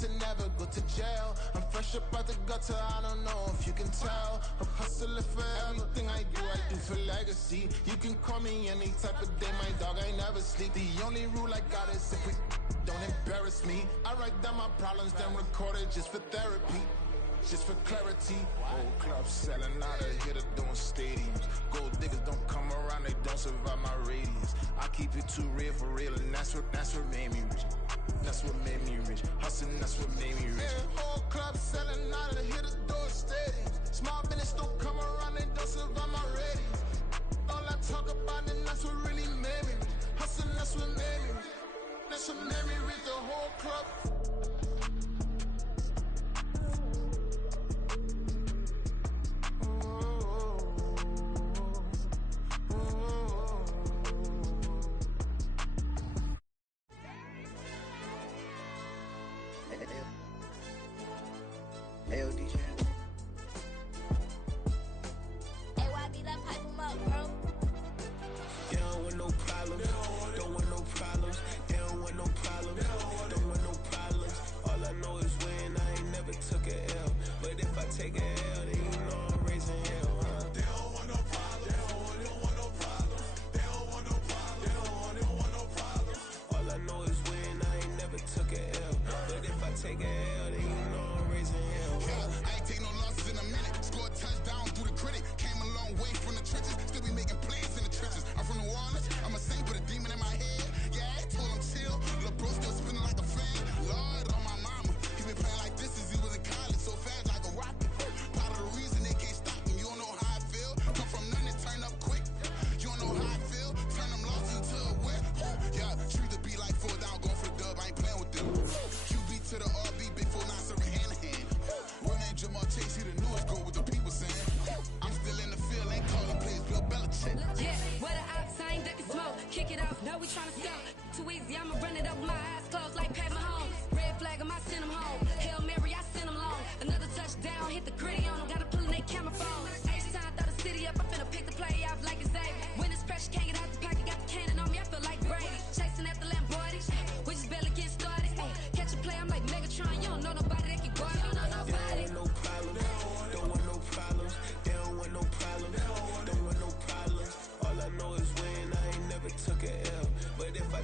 to never go to jail. I'm fresh up out the gutter, I don't know if you can tell. I'm hustling for everything I do for legacy. You can call me any type of day, my dog, I never sleep. The only rule I got is if we don't embarrass me. I write down my problems, then record it just for therapy. Just for clarity, whole club selling out of here to doing stadiums. Gold diggers don't come around, they don't survive my radius. I keep it too real for real, and that's what made me rich. That's what made me rich. Hustling, that's what made me rich. Yeah, whole club selling out of here to doing stadiums. Small business don't come around, they don't survive my radius. All I talk about, and that's what really made me rich. Hustling, that's what made me rich. That's what made me rich. The whole club.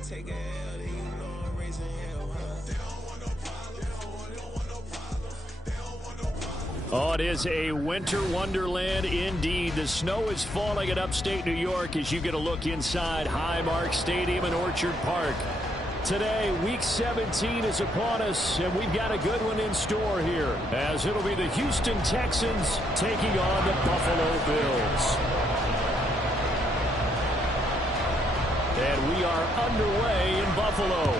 Take a L, then you know I'm raising hell, huh? They don't want no problems. They don't want no problems. They don't want no problems. Oh, it is a winter wonderland indeed. The snow is falling in upstate New York as you get a look inside Highmark Stadium in Orchard Park. Today, Week 17 is upon us, and we've got a good one in store here, as it'll be the Houston Texans taking on the Buffalo Bills. And we are underway in Buffalo.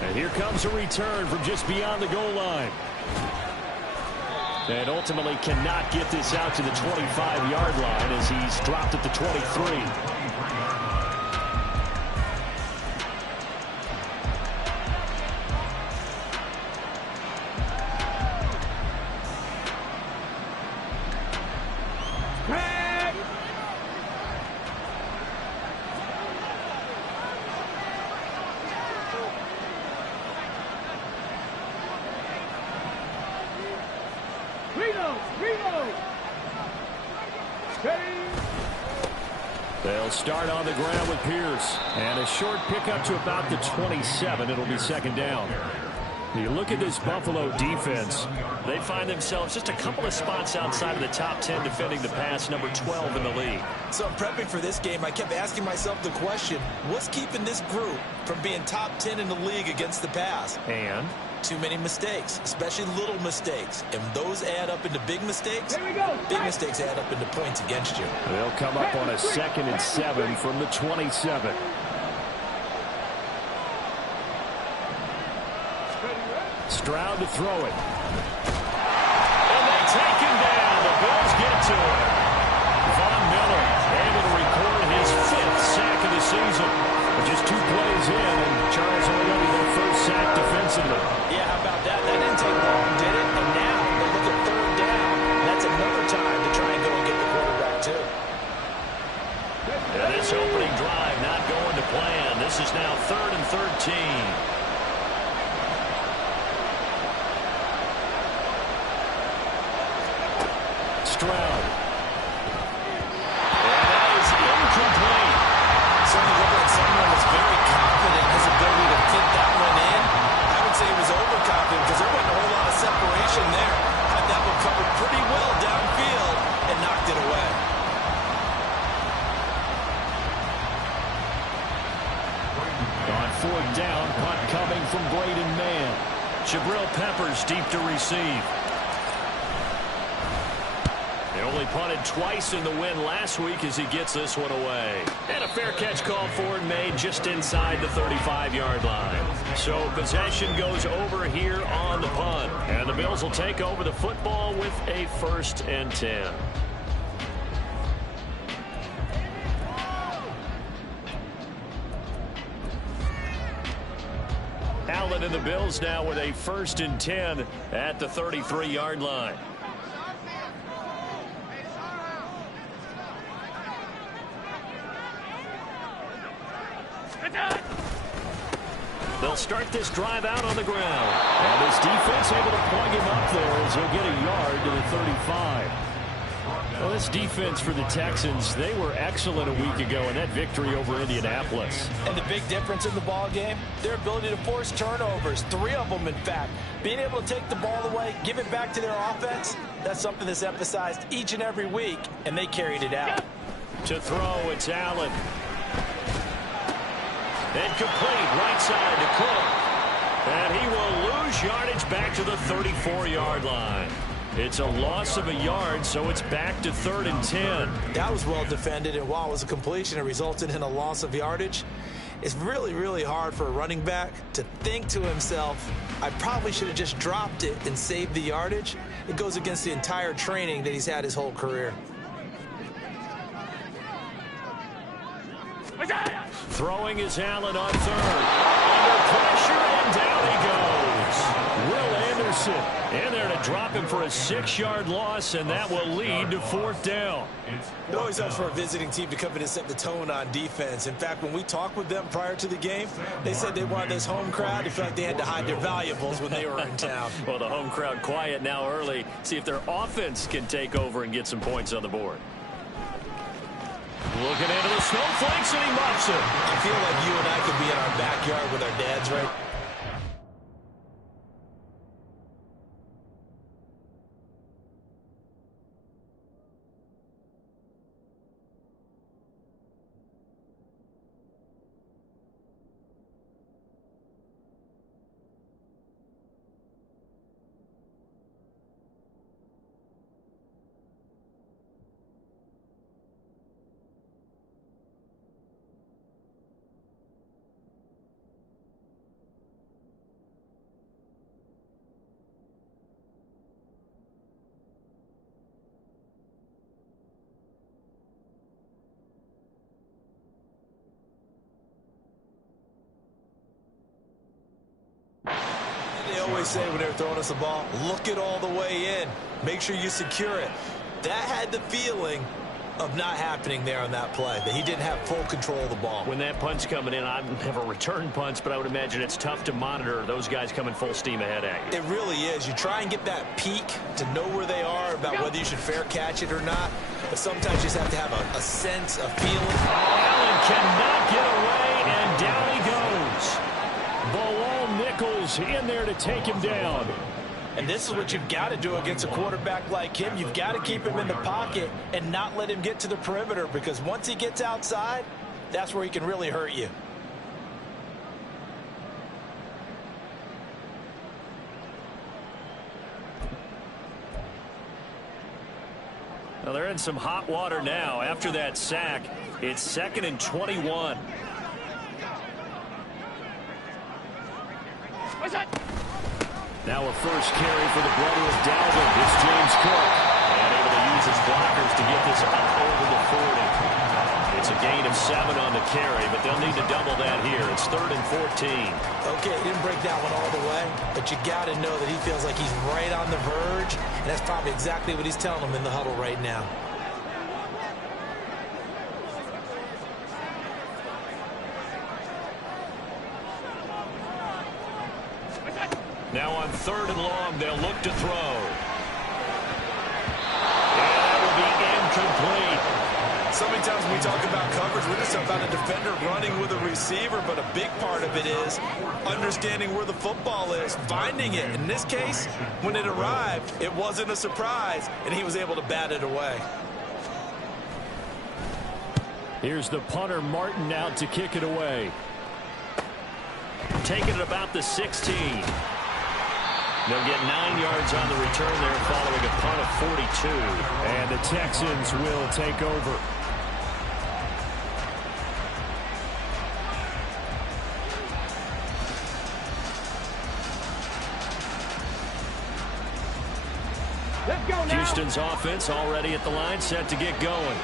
And here comes a return from just beyond the goal line. And ultimately cannot get this out to the 25-yard line as he's dropped at the 23. They'll start on the ground with Pierce. And a short pickup to about the 27. It'll be second down. You look at this Buffalo defense. They find themselves just a couple of spots outside of the top 10 defending the pass, number 12 in the league. So in prepping for this game, I kept asking myself the question, what's keeping this group from being top 10 in the league against the pass? And too many mistakes, especially little mistakes. And those add up into big mistakes. Here we go. Big mistakes add up into points against you. They'll come up on a 2nd and 7 from the 27. Stroud to throw it. And they take him down. The Bills get to him. Von Miller able to record his 5th sack of the season. But just 2 plays in, and Charles only got their first sack defensively. Yeah, how about that? That didn't take long, did it? And now they look at 3rd down. That's another time to try and go and get the quarterback, too. And this opening drive not going to plan. This is now first round. And that is incomplete. Certainly looked like someone was very confident in his ability to fit that one in. I would say he was overconfident because there wasn't a whole lot of separation there. Had that one covered pretty well downfield and knocked it away. On fourth down, punt coming from Braden Mann. Jabril Peppers deep to receive. They only punted twice in the win last week as he gets this one away. And a fair catch call for and made just inside the 35-yard line. So possession goes over here on the punt. And the Bills will take over the football with a 1st and 10. Allen and the Bills now with a 1st and 10 at the 33-yard line. They'll start this drive out on the ground. And this defense able to plug him up there as he'll get a yard to the 35. Well, this defense for the Texans, they were excellent a week ago in that victory over Indianapolis. And the big difference in the ball game, their ability to force turnovers, 3 of them in fact. Being able to take the ball away, give it back to their offense, that's something that's emphasized each and every week, and they carried it out. To throw, it's Allen. And complete, right side to Cook. And he will lose yardage back to the 34-yard line. It's a loss of a yard, so it's back to 3rd and 10. That was well defended, and while it was a completion, it resulted in a loss of yardage. It's really, really hard for a running back to think to himself, I probably should have just dropped it and saved the yardage. It goes against the entire training that he's had his whole career. Throwing is Allen on 3rd. Under pressure, and down he goes. Will Anderson in there to drop him for a 6-yard loss, and that will lead to 4th down. It always helps for a visiting team to come in and set the tone on defense. In fact, when we talked with them prior to the game, they said they wanted this home crowd to feel like they had to hide their valuables when they were in town. Well, the home crowd quiet now early. See if their offense can take over and get some points on the board. Looking into the snowflakes, and he muffs it. I feel like you and I could be in our backyard with our dads, right? They always say when they're throwing us a ball, look it all the way in. Make sure you secure it. That had the feeling of not happening there on that play, that he didn't have full control of the ball. When that punt's coming in, I have a return punch, but I would imagine it's tough to monitor those guys coming full steam ahead at you. It really is. You try and get that peek to know where they are, about whether you should fair catch it or not, but sometimes you just have to have a sense, a feeling. Allen cannot get away, and down he goes. Bilal Nichols in there to take him down. And this is what you've got to do against a quarterback like him. You've got to keep him in the pocket and not let him get to the perimeter, because once he gets outside, that's where he can really hurt you. Well, they're in some hot water now. After that sack, it's 2nd and 21. Now a first carry for the brother of Dalvin. It's James Cook. And able to use his blockers to get this up over the 40. It's a gain of 7 on the carry, but they'll need to double that here. It's 3rd and 14. Okay, he didn't break that one all the way, but you got to know that he feels like he's right on the verge, and that's probably exactly what he's telling them in the huddle right now. Now on 3rd and long, they'll look to throw. And so many times when we talk about coverage, we're just about a defender running with a receiver, but a big part of it is understanding where the football is, finding it. In this case, when it arrived, it wasn't a surprise, and he was able to bat it away. Here's the punter, Martin, out to kick it away. Taking it about the 16. They'll get 9 yards on the return there following a punt of 42. And the Texans will take over. Let's go now. Houston's offense already at the line, set to get going.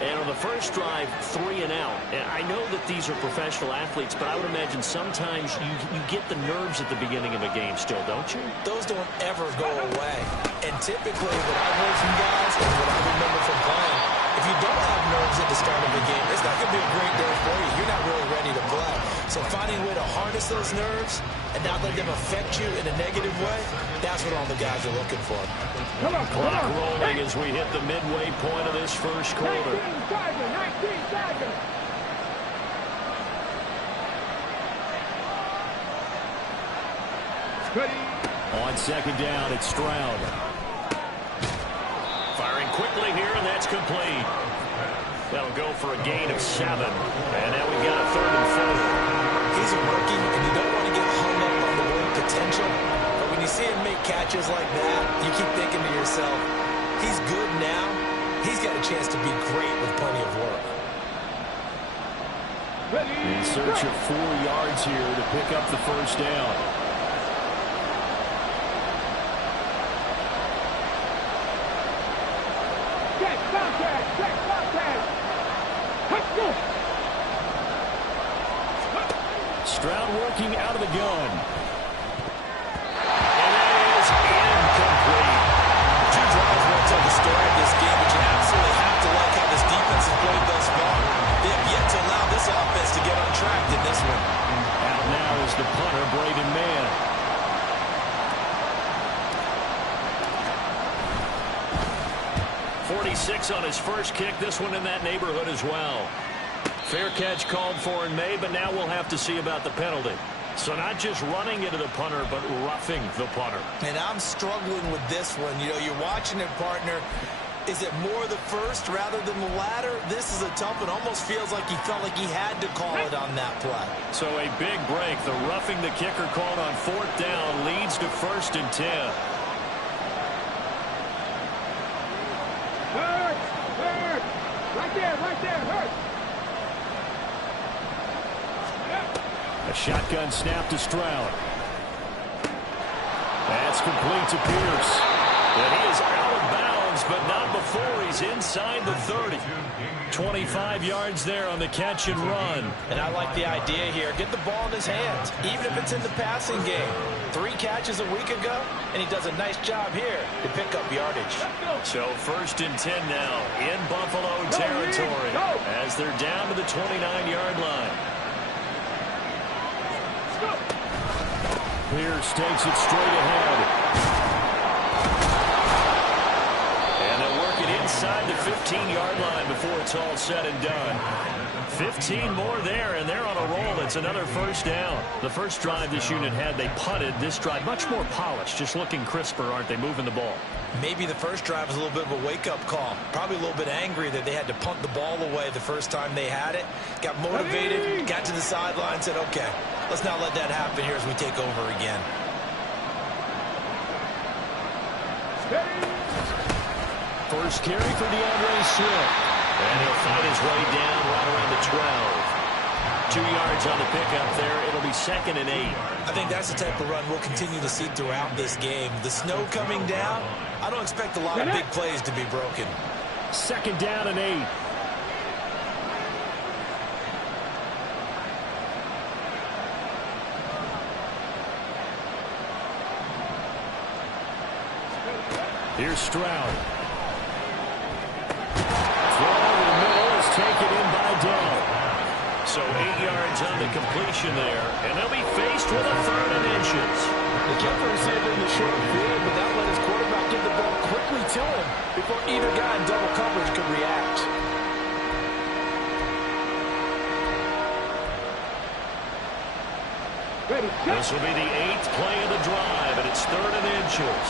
And on the first drive, 3 and out. And I know that these are professional athletes, but I would imagine sometimes you get the nerves at the beginning of a game still, don't you? Those don't ever go away. And typically, what I've heard from guys and what I remember from playing, if you don't have nerves at the start of a game, it's not going to be a great day for you. You're not really ready to play. So finding a way to harness those nerves and not let them affect you in a negative way, that's what all the guys are looking for. Clock rolling as we hit the midway point of this first quarter. 19 seconds. On second down, it's Stroud. Firing quickly here, and that's complete. That'll go for a gain of 7. And now we've got a 3rd and 4. He's a rookie, and you don't want to get hung up on the word potential. But when you see him make catches like that, you keep thinking to yourself, he's good now. He's got a chance to be great with plenty of work. In search of 4 yards here to pick up the first down. Stroud working out of the gun. And that is incomplete. 2 drives won't tell the story of this game, but you absolutely have to like how this defense has played thus far. They have yet to allow this offense to get on track in this one. Out now is the punter, Braden Mann. .46 on his first kick. This one in that neighborhood as well. Fair catch called for and made, but now we'll have to see about the penalty. So not just running into the punter, but roughing the punter. And I'm struggling with this one. You know, you're watching it, partner. Is it more the first rather than the latter? This is a tough one. Almost feels like he felt like he had to call it on that play. So a big break. The roughing the kicker called on 4th down leads to 1st and 10. Hurt. Right there, hurt. A shotgun snap to Stroud. That's complete to Pierce. And he is out of bounds, but not before he's inside the 30. 25 yards there on the catch and run. And I like the idea here. Get the ball in his hands, even if it's in the passing game. 3 catches a week ago, and he does a nice job here to pick up yardage. So 1st and 10 now in Buffalo territory as they're down to the 29-yard line. Pierce takes it straight ahead. And they'll work it inside the 15-yard line before it's all said and done. 15 more there, and they're on a roll. It's another 1st down. The first drive this unit had, they punted. This drive, much more polished, just looking crisper, aren't they, moving the ball? Maybe the first drive was a little bit of a wake-up call. Probably a little bit angry that they had to punt the ball away the first time they had it. Got motivated, got to the sideline, said, okay, let's not let that happen here as we take over again. First carry for DeAndre Swift. And he'll fight his way down right around the 12. 2 yards on the pickup there. It'll be 2nd and 8. I think that's the type of run we'll continue to see throughout this game. The snow coming down, I don't expect a lot of big plays to be broken. 2nd down and 8. Here's Stroud. Throw over the middle is taken in by Dell. So 8 yards on the completion there, and they'll be faced with a 3rd and inches. They kept the receiver in the short field, but that let his quarterback get the ball quickly to him before either guy in double coverage could react. Ready, set. This will be the 8th play of the drive, and it's 3rd and inches.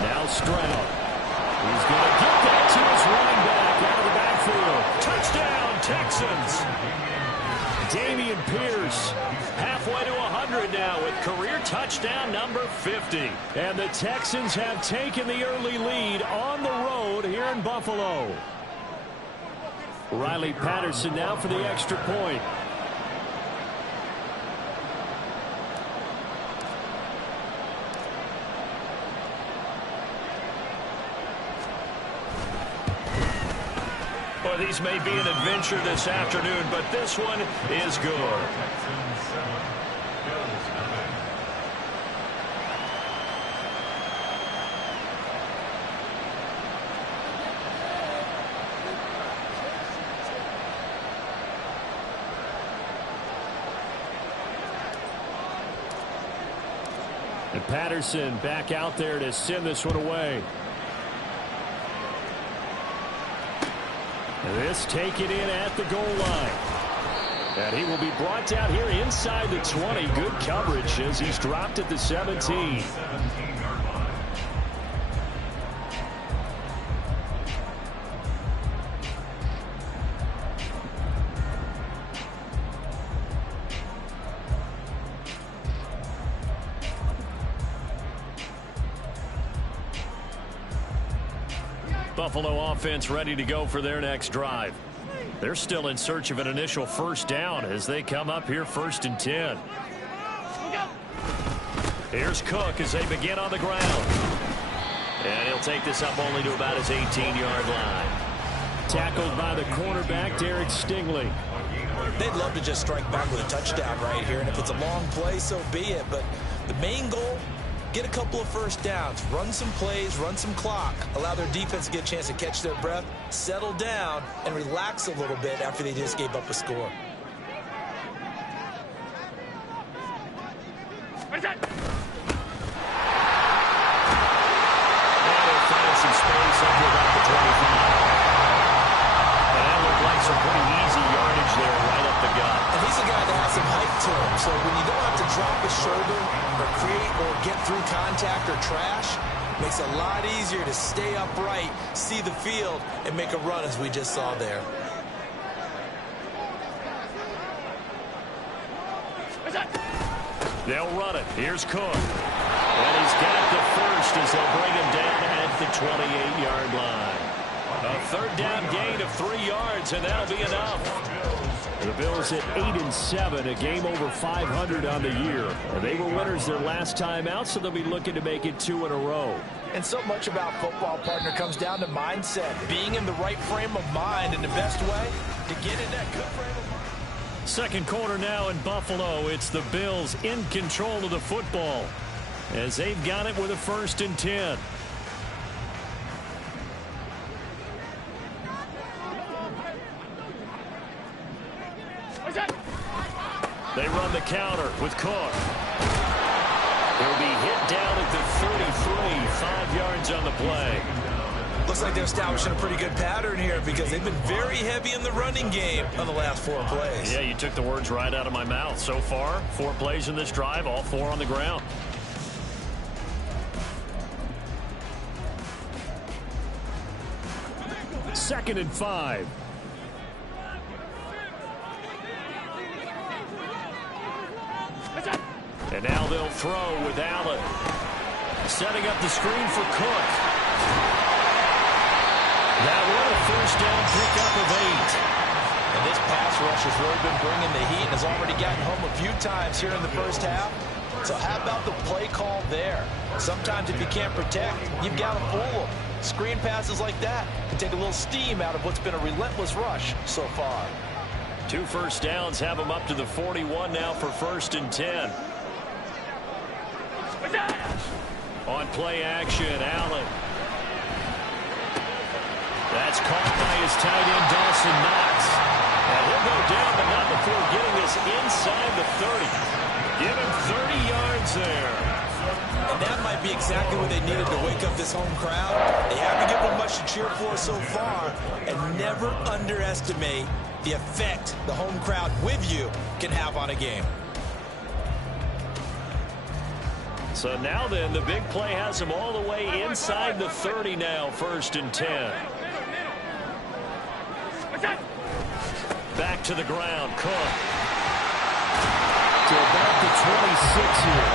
Now Stroud. He's going to get that to his running back out of the backfield. Touchdown, Texans. Damian Pierce halfway to 100 now with career touchdown number 50. And the Texans have taken the early lead on the road here in Buffalo. Riley Patterson now for the extra point. Well, these may be an adventure this afternoon, but this one is good. And Patterson back out there to send this one away. This taken in at the goal line. And he will be brought down here inside the 20. Good coverage as he's dropped at the 17. Buffalo offense ready to go for their next drive. They're still in search of an initial first down as they come up here 1st and 10. Here's Cook as they begin on the ground. And he'll take this up only to about his 18-yard line. Tackled by the cornerback, Derek Stingley. They'd love to just strike back with a touchdown right here, and if it's a long play, so be it. But the main goal, get a couple of first downs, run some plays, run some clock, allow their defense to get a chance to catch their breath, settle down, and relax a little bit after they just gave up a score. What is that? And they'll find some space up to about the 25. And that looked like some pretty easy yardage there right up the gut. And he's a guy that has some height to him, so when you don't have to drop a shoulder or create or get through contact or trash, it makes it a lot easier to stay upright, see the field, and make a run as we just saw there. They'll run it. Here's Cook. And he's got the first as they'll bring him down at the 28-yard line. A 3rd down gain of 3 yards, and that'll be enough. The Bills at 8-7, a game over 500 on the year. And they were winners their last time out, so they'll be looking to make it 2 in a row. And so much about football, partner, comes down to mindset, being in the right frame of mind, and the best way to get in that good frame of mind. Second quarter now in Buffalo. It's the Bills in control of the football as they've got it with a 1st and 10. They run the counter with Cook. He'll be hit down at the 33, 5 yards on the play. Looks like they're establishing a pretty good pattern here because they've been very heavy in the running game on the last 4 plays. Yeah, you took the words right out of my mouth. So far, 4 plays in this drive, all 4 on the ground. Second and 5. And now they'll throw with Allen. Setting up the screen for Cook. That one a first down pickup of 8. And this pass rush has really been bringing the heat and has already gotten home a few times here in the first half. So how about the play call there? Sometimes if you can't protect, you've got to fool them. Screen passes like that can take a little steam out of what's been a relentless rush so far. 2 first downs have them up to the 41 now for 1st and 10. On play action, Allen. That's caught by his tight end, Dawson Knox. And he'll go down, but not before getting this inside the 30. Give him 30 yards there. And that might be exactly what they needed to wake up this home crowd. They haven't given them much to cheer for so far, and never underestimate the effect the home crowd with you can have on a game. So now then, the big play has them all the way inside the 30 now, 1st and 10. Back to the ground, Cook. To about the 26 here.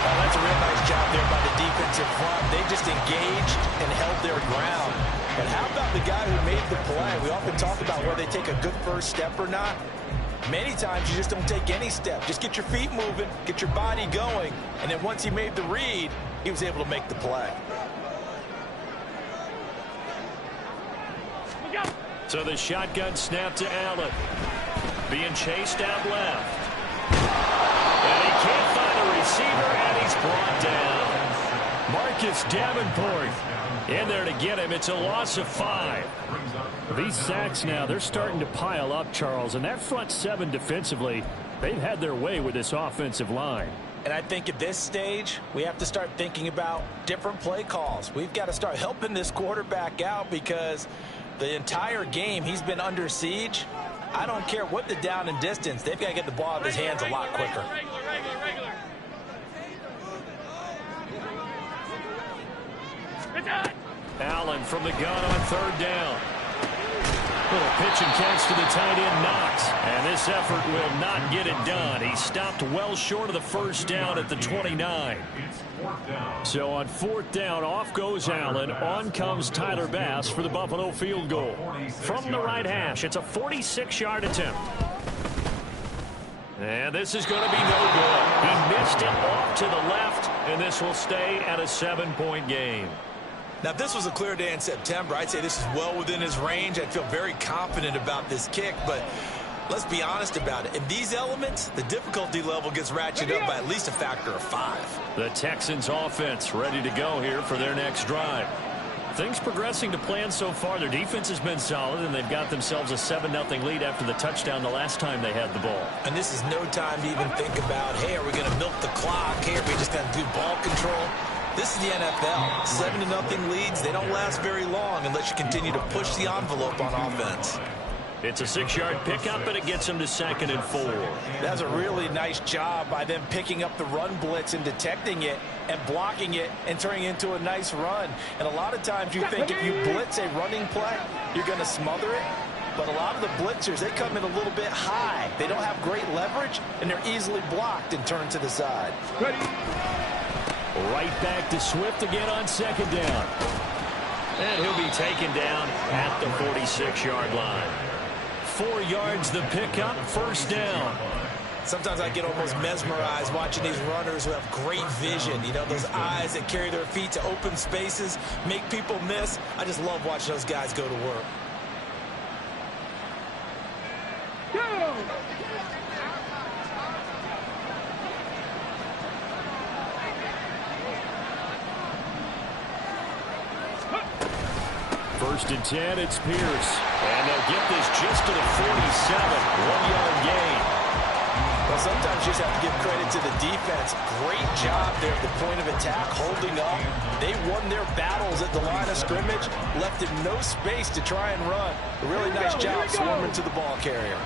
Well, that's a real nice job there by the defensive front. They just engaged and held their ground. But how about the guy who made the play? We often talk about whether they take a good first step or not. Many times you just don't take any step. Just get your feet moving, get your body going, and then once he made the read, he was able to make the play. So the shotgun snap to Allen. Being chased out left. And he can't find a receiver, and he's brought down. Marcus Davenport in there to get him. It's a loss of 5. These sacks now, they're starting to pile up, Charles. And that front 7 defensively, they've had their way with this offensive line. And I think at this stage, we have to start thinking about different play calls. We've got to start helping this quarterback out because the entire game he's been under siege. I don't care what the down and distance. They've got to get the ball out of his hands a lot quicker. Allen from the gun on 3rd down. Little pitch and catch to the tight end, Knox. And this effort will not get it done. He stopped well short of the 1st down at the 29. So on 4th down, off goes Allen. On comes Tyler Bass for the Buffalo field goal. From the right hash, it's a 46-yard attempt. And this is going to be no good. He missed it off to the left, and this will stay at a 7-point game. Now, if this was a clear day in September, I'd say this is well within his range. I'd feel very confident about this kick, but let's be honest about it. In these elements, the difficulty level gets ratcheted up by at least a factor of 5. The Texans offense ready to go here for their next drive. Things progressing to plan so far. Their defense has been solid, and they've got themselves a 7-0 lead after the touchdown the last time they had the ball. And this is no time to even think about, hey, are we going to milk the clock? Hey, are we just going to do ball control? This is the NFL. 7-0 leads, they don't last very long unless you continue to push the envelope on offense. It's a 6-yard pickup, and it gets them to 2nd and 4. That's a really nice job by them picking up the run blitz and detecting it and blocking it and turning it into a nice run. And a lot of times you think if you blitz a running play, you're going to smother it. But a lot of the blitzers, they come in a little bit high. They don't have great leverage, and they're easily blocked and turned to the side. Right back to Swift again on 2nd down. And he'll be taken down at the 46-yard line. 4 yards the pickup, 1st down. Sometimes I get almost mesmerized watching these runners who have great vision. You know, those eyes that carry their feet to open spaces, make people miss. I just love watching those guys go to work. First and 10, it's Pierce. And they'll get this just to the 47. 1-yard gain. Well, sometimes you just have to give credit to the defense. Great job there at the point of attack, holding up. They won their battles at the line of scrimmage, left him no space to try and run. A really nice job swarming to the ball carrier.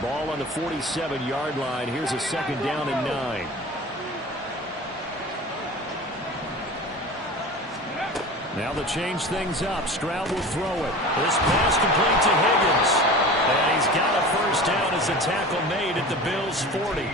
Ball on the 47-yard line. Here's a 2nd down and 9. Now they change things up. Stroud will throw it. This pass complete to Higgins. And he's got a 1st down as a tackle made at the Bills' 40.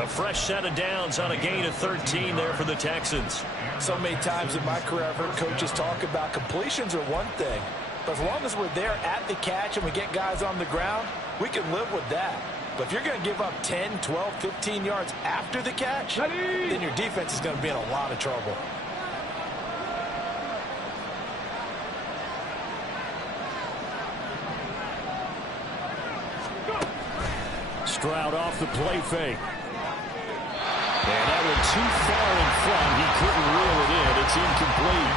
A fresh set of downs on a gain of 13 there for the Texans. So many times in my career I've heard coaches talk about completions are one thing. But as long as we're there at the catch and we get guys on the ground, we can live with that. But if you're going to give up 10, 12, 15 yards after the catch, then your defense is going to be in a lot of trouble. Stroud off the play fake. And that went too far in front. He couldn't reel it in. It's incomplete.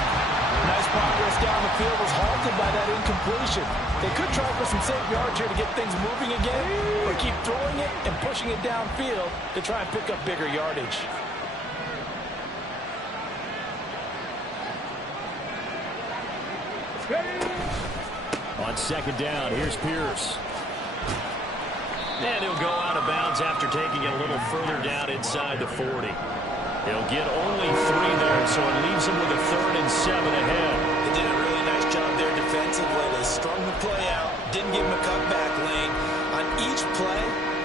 Nice progress down the field was halted by that incompletion. They could try for some safe yards here to get things moving again, or keep throwing it and pushing it downfield to try and pick up bigger yardage. On second down, here's Pierce. And he'll go out of bounds after taking it a little further down inside the 40. He'll get only 3 there, so it leaves him with a 3rd and 7 ahead. They did a really nice job there defensively. They strung the play out, didn't give him a cutback lane. On each play,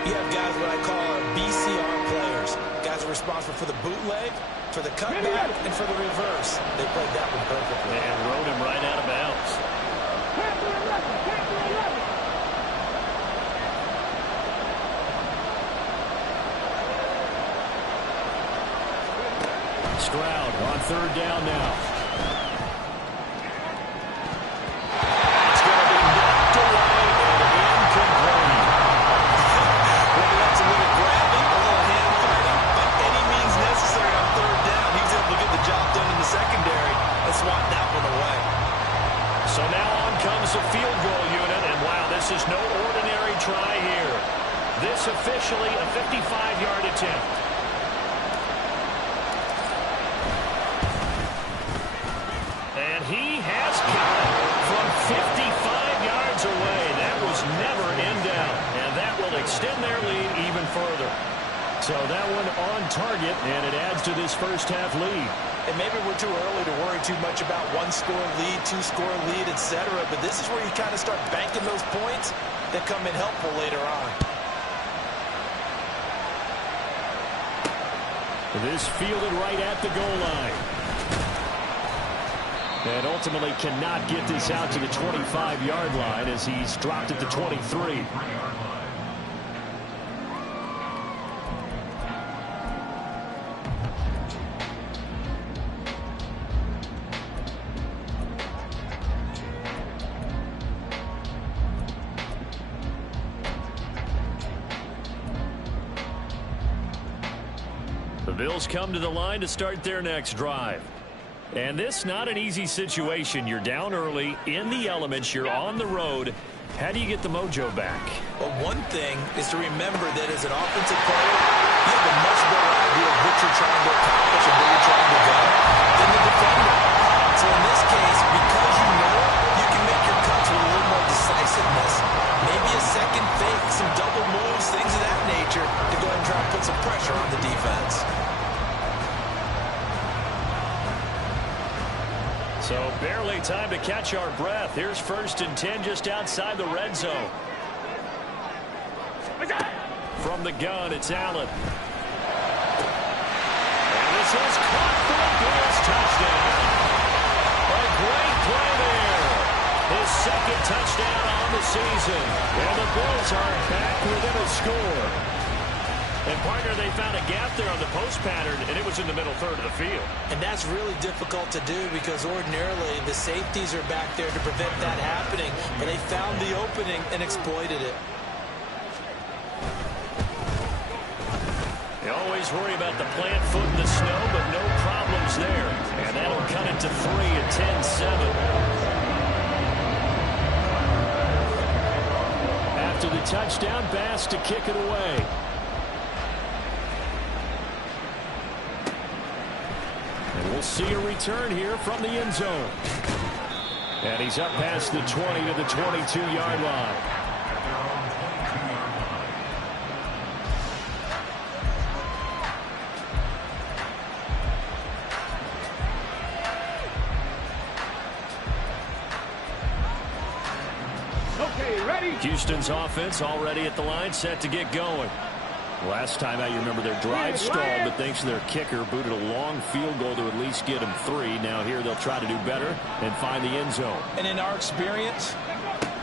you have guys what I call our BCR players. Guys are responsible for the bootleg, for the cutback, and for the reverse. They played that one perfectly. And rode him right out of bounds. Stroud on 3rd down now. It's going to be knocked away and incomplete. Whether that's a little grabbing, a little hand fighting, by any means necessary on 3rd down, he was able to get the job done in the secondary and swat that one away. So now on comes the field goal unit, and wow, this is no ordinary try here. This officially a 55-yard attempt. And he has got it from 55 yards away. That was never in doubt, and that will extend their lead even further. So that one on target, and it adds to this first half lead. And maybe we're too early to worry too much about 1-score lead, 2-score lead, etc. But this is where you kind of start banking those points that come in helpful later on. This fielded right at the goal line. And ultimately cannot get this out to the 25-yard line as he's dropped at the 23. The Bills come to the line to start their next drive. And this not an easy situation. You're down early, in the elements, you're on the road. How do you get the mojo back? Well, one thing is to remember that as an offensive player, you have a much better idea of what you're trying to accomplish and where you're trying to go than the defender. So in this case, because you know it, you can make your cuts with a little more decisiveness. Maybe a second fake, some double moves, things of that nature to go ahead and try and put some pressure on the defense. So barely time to catch our breath. Here's 1st and 10 just outside the red zone. From the gun, it's Allen. And this is caught for a Bills touchdown. A great play there. His 2nd touchdown on the season. And the Bills are back within a score. And, partner, they found a gap there on the post pattern, and it was in the middle 3rd of the field. And that's really difficult to do because ordinarily the safeties are back there to prevent that happening. But they found the opening and exploited it. You always worry about the plant foot in the snow, but no problems there. And that'll cut it to 3 at 10-7. After the touchdown, Bass to kick it away. And we'll see a return here from the end zone. And he's up past the 20 to the 22-yard line. Okay, ready? Houston's offense already at the line, set to get going. Last time out, you remember their drive stalled, but thanks to their kicker, booted a long field goal to at least get them 3. Now here they'll try to do better and find the end zone. And in our experience,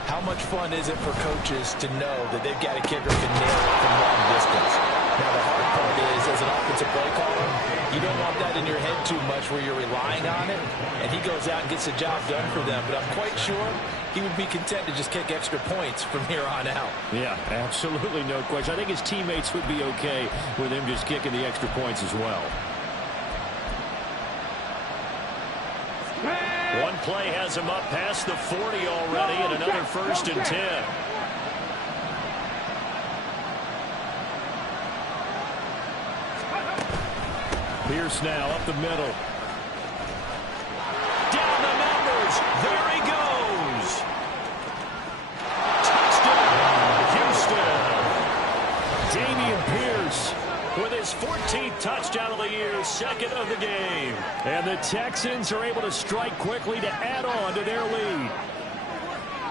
how much fun is it for coaches to know that they've got a kicker who can nail it from long distance? Now the hard part is, as an offensive play caller, you don't want that in your head too much where you're relying on it, and he goes out and gets the job done for them. But I'm quite sure he would be content to just kick extra points from here on out. Yeah, absolutely no question. I think his teammates would be okay with him just kicking the extra points as well. One play has him up past the 40 already, and another 1st and 10. Pierce now up the middle. Down the numbers. There he goes. with his 14th touchdown of the year, second of the game. And the Texans are able to strike quickly to add on to their lead.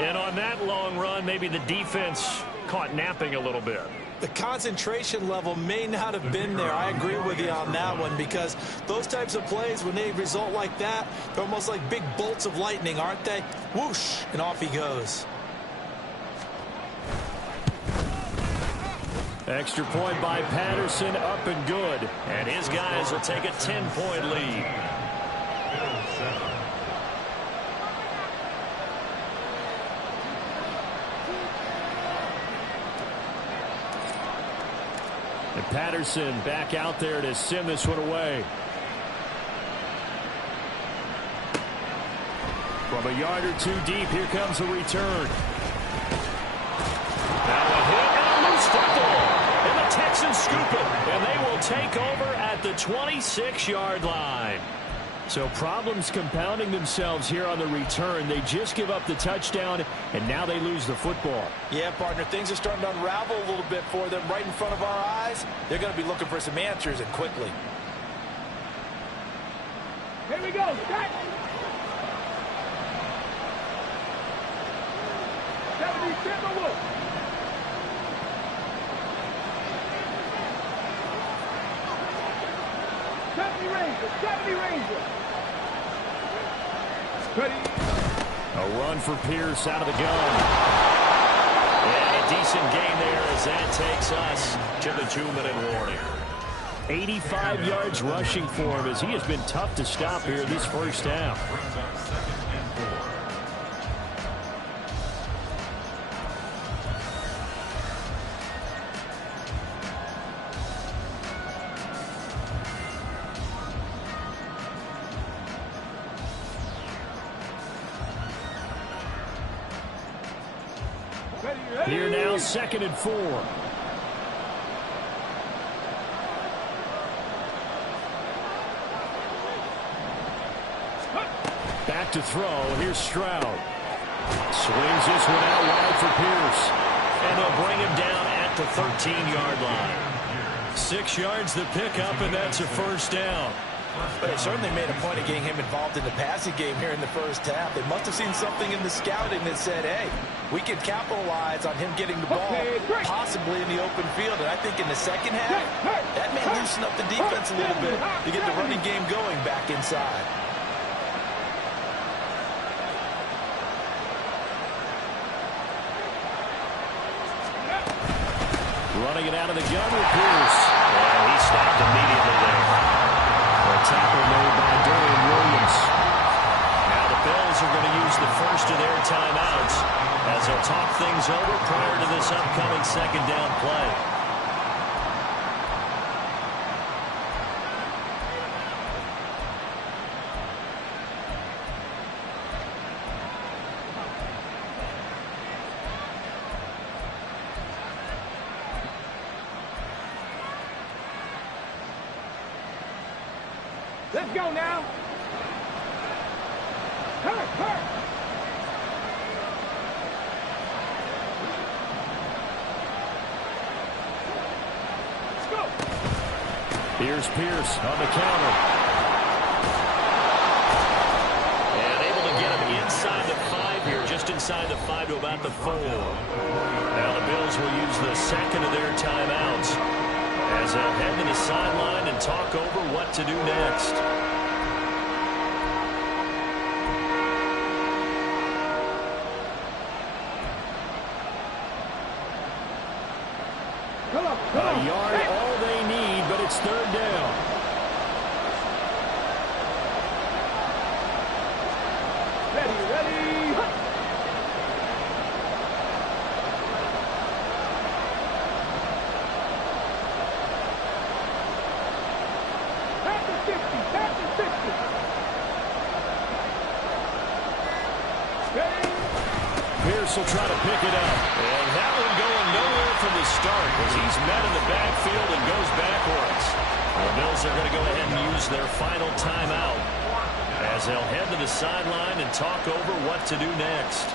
And on that long run, maybe the defense caught napping a little bit. The concentration level may not have been there. I agree with you on that one, because those types of plays, when they result like that, they're almost like big bolts of lightning, aren't they? Whoosh, and off he goes. Extra point by Patterson, up and good. And his guys will take a 10-point lead. And Patterson back out there to send this one away. From a yard or two deep, here comes a return. Now a hit and a loose football. And the Texans scoop it. And they will take over at the 26-yard line. So problems compounding themselves here on the return. They just give up the touchdown, and now they lose the football. Yeah, partner, things are starting to unravel a little bit for them right in front of our eyes. They're going to be looking for some answers, and quickly. Here we go. Start. 77 Wolf. Seventy Ranger. A run for Pierce out of the gun. And a decent gain there as that takes us to the 2-minute warning. 85 yards rushing for him, as he has been tough to stop here this first half. Here now, 2nd and 4. Back to throw. Here's Stroud. Swings this one out wide for Pierce. And they'll bring him down at the 13-yard line. 6 yards the pickup, and that's a first down. But they certainly made a point of getting him involved in the passing game here in the first half. They must have seen something in the scouting that said, hey, we can capitalize on him getting the ball possibly in the open field. And I think in the second half, that may loosen up the defense a little bit to get the running game going back inside. Running it out of the gun with Pierce. And he stopped immediately there. Tackle made by Dorian Williams. Now the Bills are going to use the first of their timeouts as they'll talk things over prior to this upcoming second down play. Let's go now. Hurt. Let's go. Here's Pierce on the counter. And able to get him inside the 5 here, just inside the 5 to about the 4. Now the Bills will use the second of their timeouts as they'll head to the sideline and talk over what to do next. A yard, all they need, but it's 3rd down. Ready. Back to 60. Pierce will try to pick it up. And that one going nowhere from the start as he's met in the backfield and goes backwards. The Bills are going to go ahead and use their final timeout as they'll head to the sideline and talk over what to do next.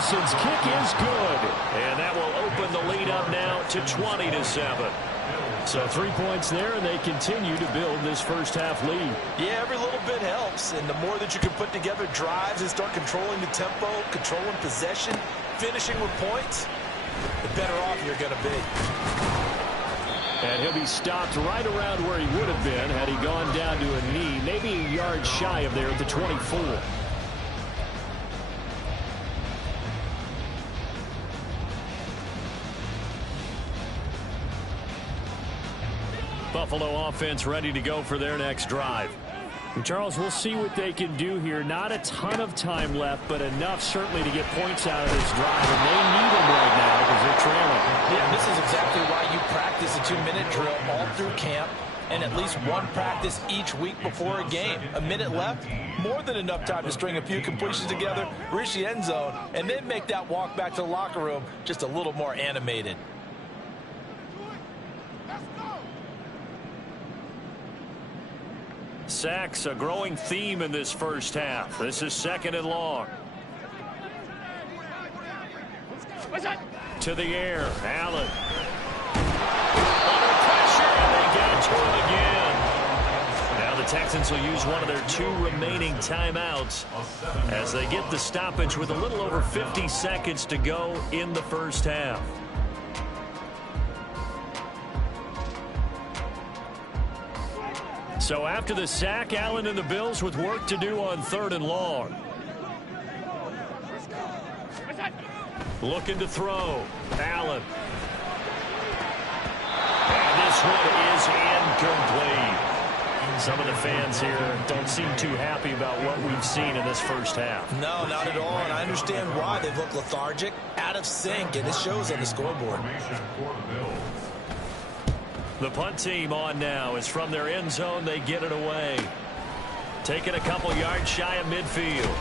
Patterson's kick is good. And that will open the lead up now to 20-7. So 3 points there, and they continue to build this first half lead. Yeah, every little bit helps, and the more that you can put together drives and start controlling the tempo, controlling possession, finishing with points, the better off you're going to be. And he'll be stopped right around where he would have been had he gone down to a knee, maybe a yard shy of there at the 24. Buffalo offense ready to go for their next drive. And Charles, we'll see what they can do here. Not a ton of time left, but enough certainly to get points out of this drive. And they need them right now because they're trailing. Yeah, this is exactly why you practice a 2-minute drill all through camp and at least one practice each week before a game. A minute left, more than enough time to string a few completions together, reach the end zone, and then make that walk back to the locker room just a little more animated. Sacks, a growing theme in this first half. This is 2nd and long. To the air, Allen. Under pressure, and they get to him again. Now the Texans will use one of their 2 remaining timeouts as they get the stoppage with a little over 50 seconds to go in the first half. So after the sack, Allen and the Bills with work to do on 3rd and long. Looking to throw. Allen. And this one is incomplete. Some of the fans here don't seem too happy about what we've seen in this first half. No, not at all, and I understand why. They've looked lethargic, out of sync, and it shows on the scoreboard. The punt team on now is from their end zone. They get it away. Taking a couple yards shy of midfield.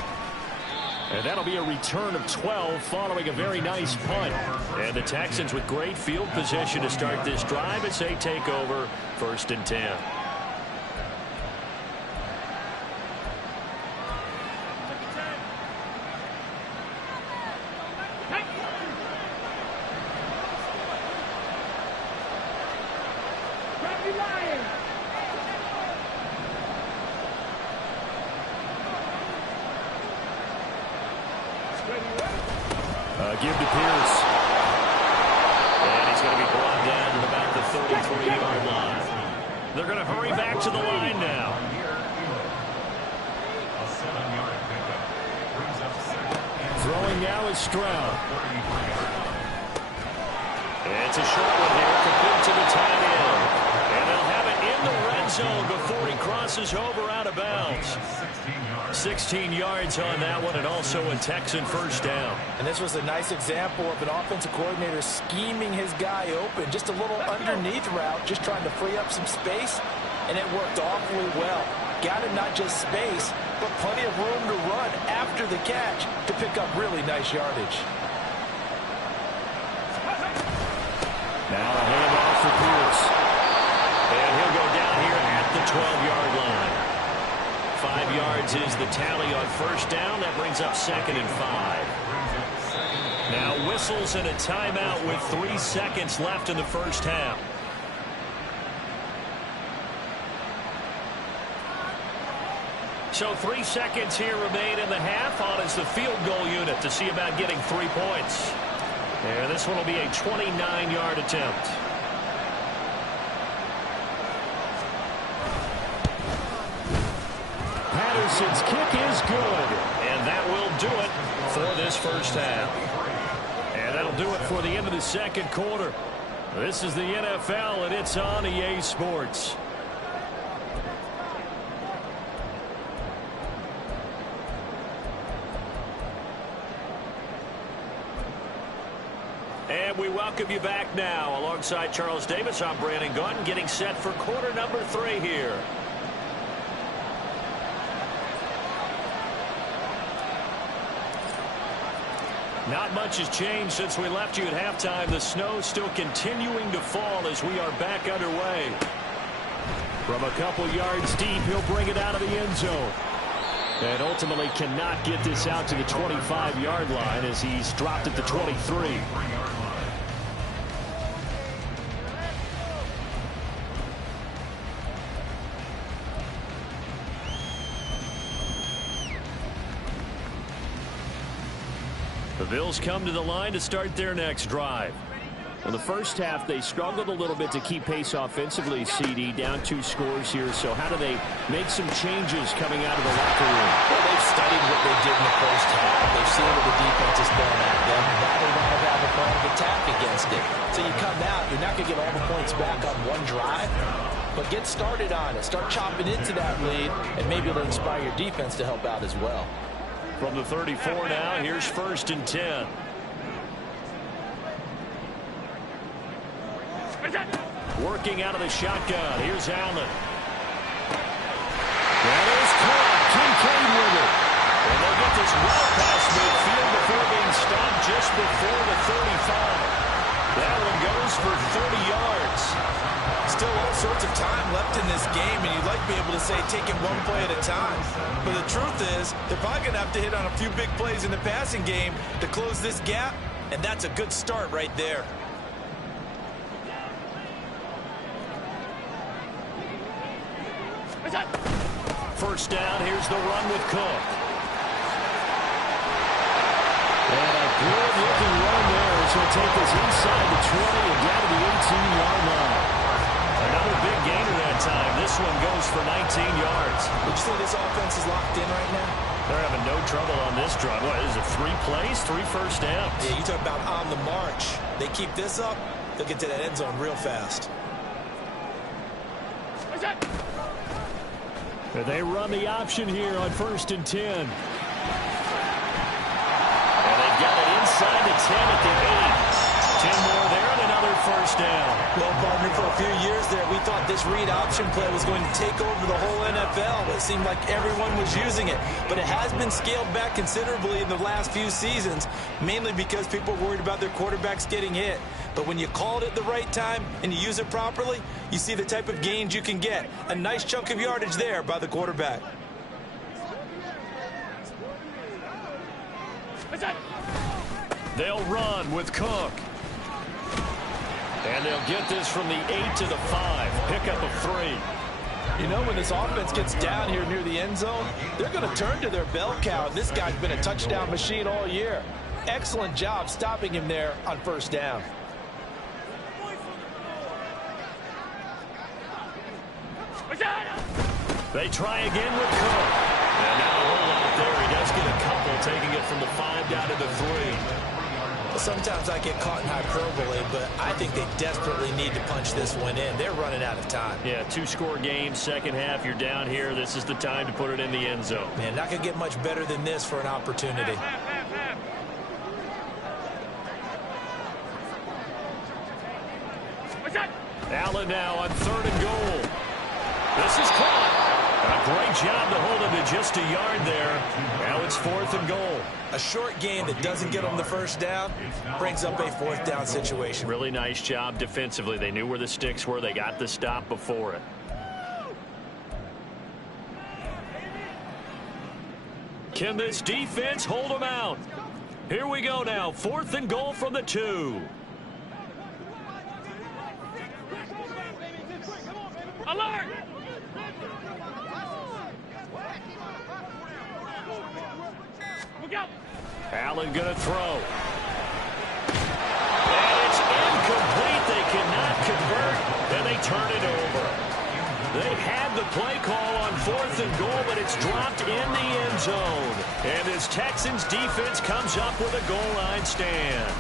And that'll be a return of 12 following a very nice punt. And the Texans with great field position to start this drive as they take over 1st and 10. Give to Pierce. And he's going to be brought down to about the 33-yard line. They're going to hurry back to the line now. Throwing now is Stroud. It's a short one here, complete to the tight end. And they'll have it in the red zone before he crosses over out of bounds. 16 yards on that one, and also a Texan first down. And this was a nice example of an offensive coordinator scheming his guy open. Just a little underneath route, just trying to free up some space, and it worked awfully well. Got him not just space, but plenty of room to run after the catch to pick up really nice yardage. Now a handoff for Pierce. And he'll go down here at the 12-yard line. 5 yards is the tally on first down. That brings up 2nd and 5. Now whistles and a timeout with 3 seconds left in the first half. So 3 seconds here remain in the half on as the field goal unit to see about getting 3 points. And this one will be a 29-yard attempt. Patterson's kick is good. And that will do it for this first half. And that'll do it for the end of the second quarter. This is the NFL, and it's on EA Sports. And we welcome you back now. Alongside Charles Davis, I'm Brandon Gunn, getting set for quarter number 3 here. Not much has changed since we left you at halftime. The snow still continuing to fall as we are back underway. From a couple yards deep, he'll bring it out of the end zone. And ultimately cannot get this out to the 25-yard line as he's dropped at the 23. The Bills come to the line to start their next drive. In the first half, they struggled a little bit to keep pace offensively, CD, down 2 scores here. So how do they make some changes coming out of the locker room? Well, they've studied what they did in the first half. They've seen what the defense is throwing at them. Now they want to have a plan of attack against it. So you come out, you're not going to get all the points back on one drive, but get started on it. Start chopping into that lead, and maybe it'll inspire your defense to help out as well. From the 34 now, here's 1st and 10. Working out of the shotgun. Here's Allen. That is caught. Kincaid with it. And they'll get this well past midfield before being stopped just before the 35. That one goes for 30 yards. Still all sorts of time left in this game, and you'd like to be able to say take it one play at a time. But the truth is, they're probably going to have to hit on a few big plays in the passing game to close this gap, and that's a good start right there. First down, here's the run with Cook. And a good-looking run there as he'll take this inside the 20 and down to the 18-yard line. Another big gainer that time. This one goes for 19 yards. Would you say this offense is locked in right now? They're having no trouble on this drive. What is it, 3 plays, 3 first downs? Yeah, you talk about on the march. They keep this up, they'll get to that end zone real fast. They run the option here on 1st and 10. And they've got it inside the 10 at the 8. 10 more there and another first down. Well, partner, for a few years there, we thought this read option play was going to take over the whole NFL. It seemed like everyone was using it. But it has been scaled back considerably in the last few seasons, mainly because people are worried about their quarterbacks getting hit. But when you call it at the right time and you use it properly, you see the type of gains you can get. A nice chunk of yardage there by the quarterback. They'll run with Cook. And they'll get this from the 8 to the 5. Pickup of 3. You know, when this offense gets down here near the end zone, they're going to turn to their bell cow. This guy's been a touchdown machine all year. Excellent job stopping him there on first down. They try again with Cook. And now a whole lot there. He does get a couple, taking it from the 5 down to the 3. Sometimes I get caught in hyperbole, but I think they desperately need to punch this one in. They're running out of time. Yeah, 2-score game, second half, you're down here. This is the time to put it in the end zone. Man, not going to get much better than this for an opportunity. Allen now on 3rd and goal. This is caught. A great job to hold him to just a yard there. Now it's 4th and goal. A short gain that doesn't get them the first down brings up a 4th down situation. Really nice job defensively. They knew where the sticks were. They got the stop before it. Can this defense hold them out? Here we go now. 4th and goal from the 2. Alert! Allen gonna throw. And it's incomplete. They cannot convert, and they turn it over. They had the play call on 4th and goal, but it's dropped in the end zone. And this Texans defense comes up with a goal line stand.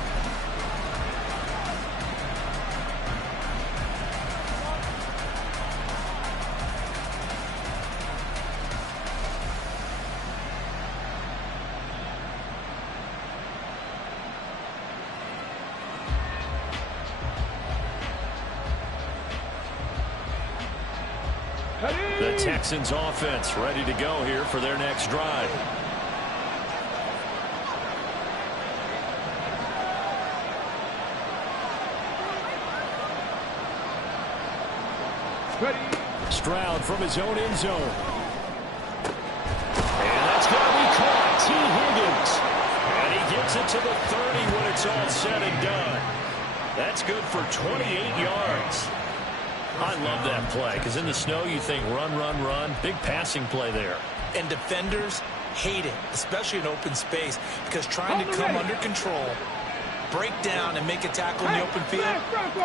The Texans offense ready to go here for their next drive. Stroud from his own end zone. And to the 30 when it's all said and done. That's good for 28 yards. I love that play because in the snow you think run, run, run. Big passing play there. And defenders hate it, especially in open space, because trying to come under control, break down, and make a tackle in the open field,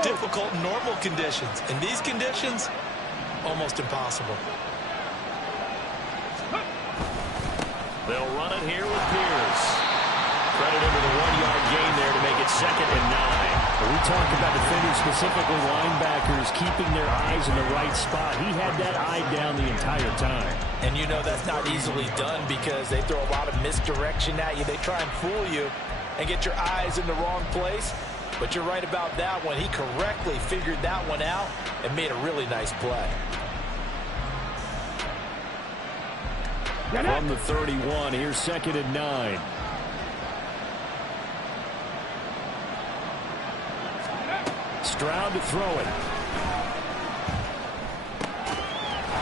difficult in normal conditions. In these conditions, almost impossible. They'll run it here with Pierce. Credit him with a 1-yard gain there to make it 2nd and 9. We talk about defenders, specifically linebackers, keeping their eyes in the right spot. He had that eye down the entire time. And you know that's not easily done because they throw a lot of misdirection at you. They try and fool you and get your eyes in the wrong place. But you're right about that one. He correctly figured that one out and made a really nice play. From the 31, here's 2nd and 9. Stroud to throw it.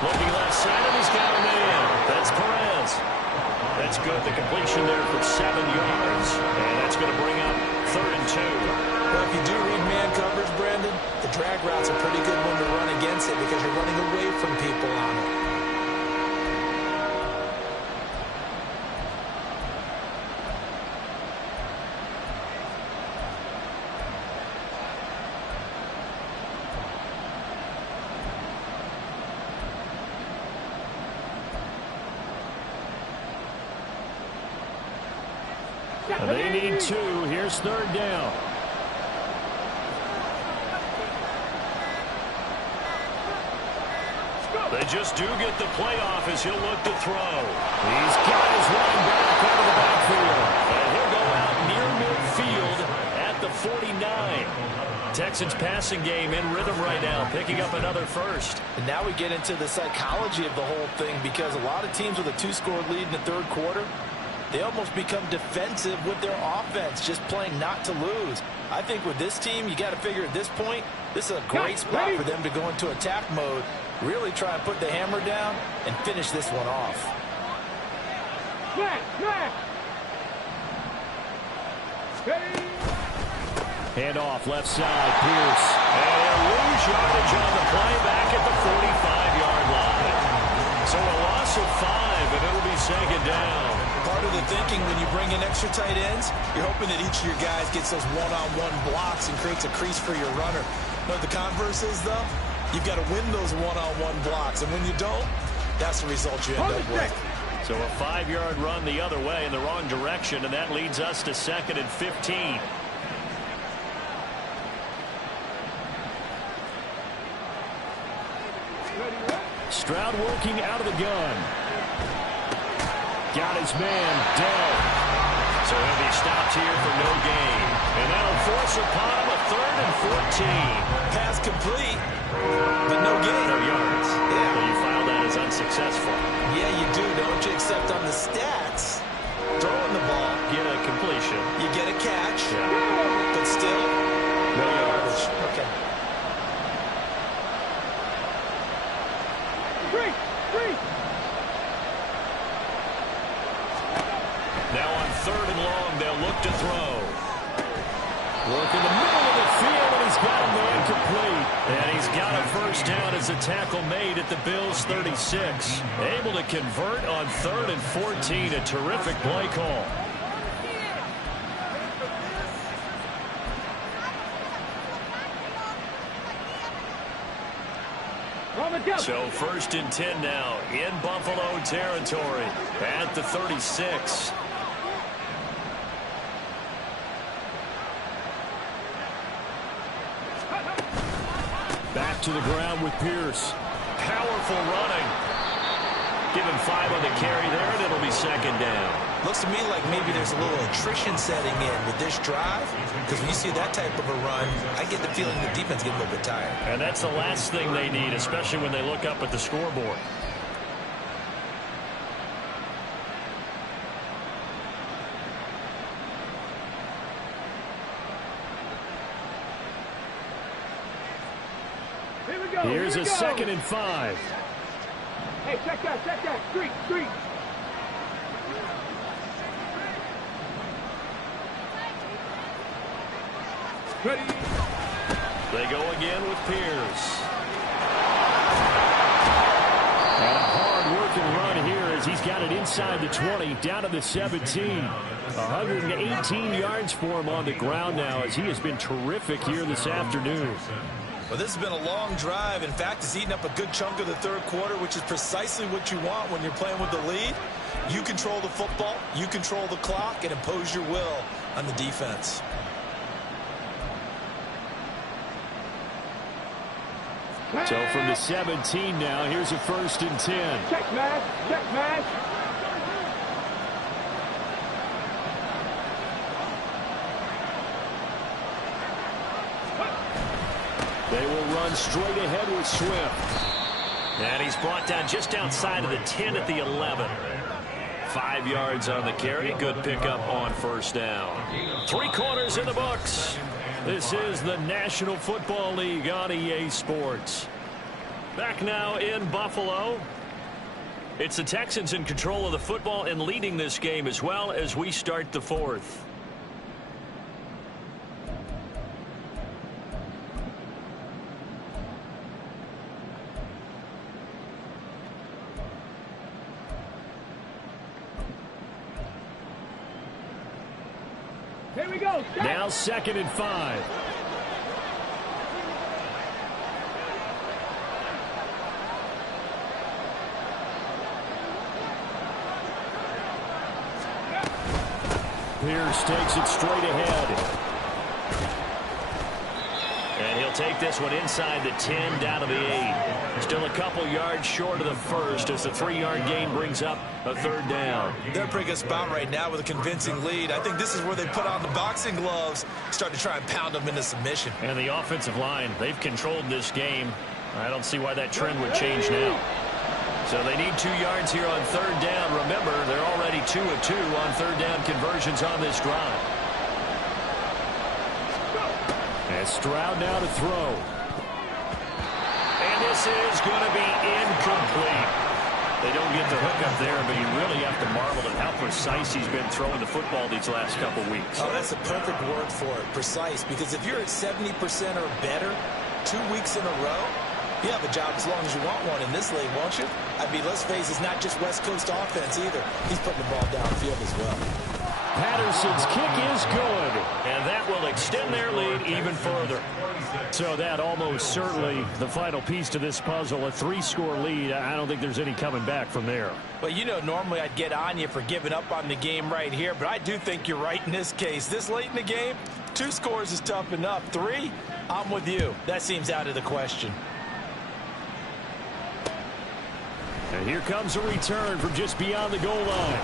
Looking left side, and he's got a man. That's Perez. That's good. The completion there for 7 yards. And that's going to bring up 3rd and 2. Well, if you do read man coverage, Brandon, the drag route's a pretty good one to run against it because you're running away from people on it. They need 2. Here's 3rd down. They just do get the playoff as he'll look to throw. He's got his running back out of the backfield. And he'll go out near midfield at the 49. Texans passing game in rhythm right now, picking up another first. And now we get into the psychology of the whole thing because a lot of teams with a 2-score lead in the 3rd quarter, they almost become defensive with their offense, just playing not to lose. I think with this team, you got to figure at this point, this is a great spot for them to go into attack mode, really try and put the hammer down and finish this one off. Hand off left side, Pierce. And they'll lose yardage on the play back at the 45-yard line. So a loss of 5, and it'll be 2nd down. Part of the thinking when you bring in extra tight ends, you're hoping that each of your guys gets those one-on-one blocks and creates a crease for your runner. But the converse is, though, you've got to win those one-on-one blocks. And when you don't, that's the result you end up with. So a 5-yard run the other way in the wrong direction, and that leads us to 2nd and 15. Stroud working out of the gun. Got his man, Dell. So he'll be stopped here for no gain. And that'll force upon him a 3rd and 14. Pass complete, but no gain. No yards. Yeah. Well, you file that as unsuccessful. Yeah, you do, don't you? Except on the stats, throwing the ball, Get a completion. you get a catch, Yeah. but still, no yardage. Okay. Now on 3rd and long, they'll look to throw. Work in the middle of the field, and he's got a man complete. And he's got a first down as a tackle made at the Bills' 36. Able to convert on 3rd and 14. A terrific play call. So 1st and 10 now in Buffalo territory at the 36. Back to the ground with Pierce. Powerful running. Give him 5 on the carry there, and it'll be 2nd down. Looks to me like maybe there's a little attrition setting in with this drive, because when you see that type of a run, I get the feeling the defense gets a little bit tired. And that's the last thing they need, especially when they look up at the scoreboard. Here's a 2nd and 5. Hey, check that. Street. Ready. They go again with Pierce. And a hard-working run here as he's got it inside the 20, down to the 17. 118 yards for him on the ground now as he has been terrific here this afternoon. Well, this has been a long drive. In fact, it's eaten up a good chunk of the third quarter, which is precisely what you want when you're playing with the lead. You control the football, you control the clock, and impose your will on the defense. So from the 17 now, here's a 1st and 10. Check, man. Check, man. They will run straight ahead with Swift. And he's brought down just outside of the 10 at the 11. 5 yards on the carry. Good pickup on 1st down. 3 quarters in the books. This is the National Football League on EA Sports. Back now in Buffalo. It's the Texans in control of the football and leading this game as well as we start the 4th. Here we go. Stop. Now 2nd and 5. Pierce takes it straight ahead. And he'll take this one inside the 10 down to the 8. Still a couple yards short of the 1st as the 3-yard gain brings up a 3rd down. They're a pretty good spot right now with a convincing lead. I think this is where they put on the boxing gloves, start to try and pound them into submission. And the offensive line, they've controlled this game. I don't see why that trend would change now. So they need 2 yards here on 3rd down. Remember, they're already 2 of 2 on 3rd down conversions on this drive. And Stroud now to throw. And this is going to be incomplete. They don't get the hook up there, but you really have to marvel at how precise he's been throwing the football these last couple weeks. Oh, that's a perfect word for it, precise, because if you're at 70% or better 2 weeks in a row, you have a job as long as you want one in this league, won't you? I mean, let's face it, it's not just West Coast offense either. He's putting the ball downfield as well. Patterson's kick is good. And that will extend their lead even further. So that almost certainly the final piece to this puzzle, a 3-score lead. I don't think there's any coming back from there. Well, you know, normally I'd get on you for giving up on the game right here, but I do think you're right in this case. This late in the game, 2 scores is tough enough. 3, I'm with you. That seems out of the question. And here comes a return from just beyond the goal line.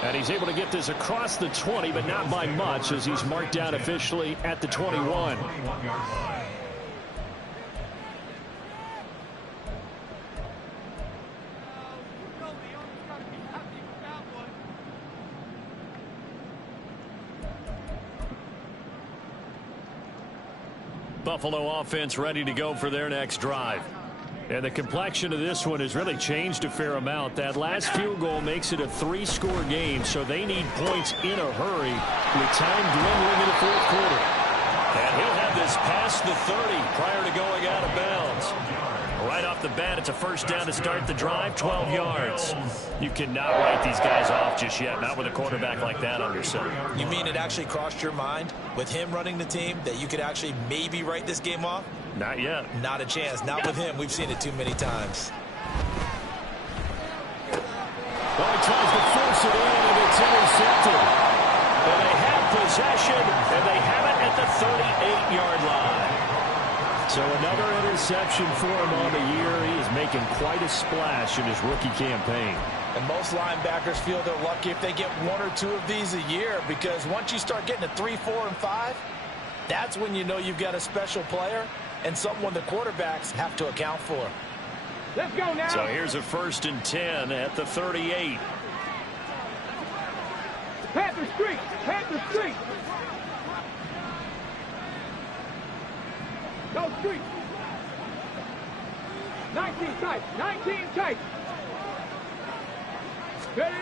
And he's able to get this across the 20, but not by much as he's marked down officially at the 21. Buffalo offense ready to go for their next drive. And the complexion of this one has really changed a fair amount. That last field goal makes it a 3-score game, so they need points in a hurry with time dwindling in the 4th quarter. And he'll have this past the 30 prior to going out of bounds. Right off the bat, it's a 1st down to start the drive, 12 yards. You cannot write these guys off just yet, not with a quarterback like that under center. You mean it actually crossed your mind with him running the team that you could actually maybe write this game off? Not yet. Not a chance. Not with him. We've seen it too many times. Well, he tries to force it in, and it's intercepted. And they have possession, and they have it at the 38-yard line. So another interception for him on the year. He is making quite a splash in his rookie campaign. And most linebackers feel they're lucky if they get 1 or 2 of these a year, because once you start getting to 3, 4, and 5, that's when you know you've got a special player and someone the quarterbacks have to account for. Let's go now. So here's a 1st and 10 at the 38. Panther Street. Panther Street. Go Street. 19 tight. 19 tight. Ready.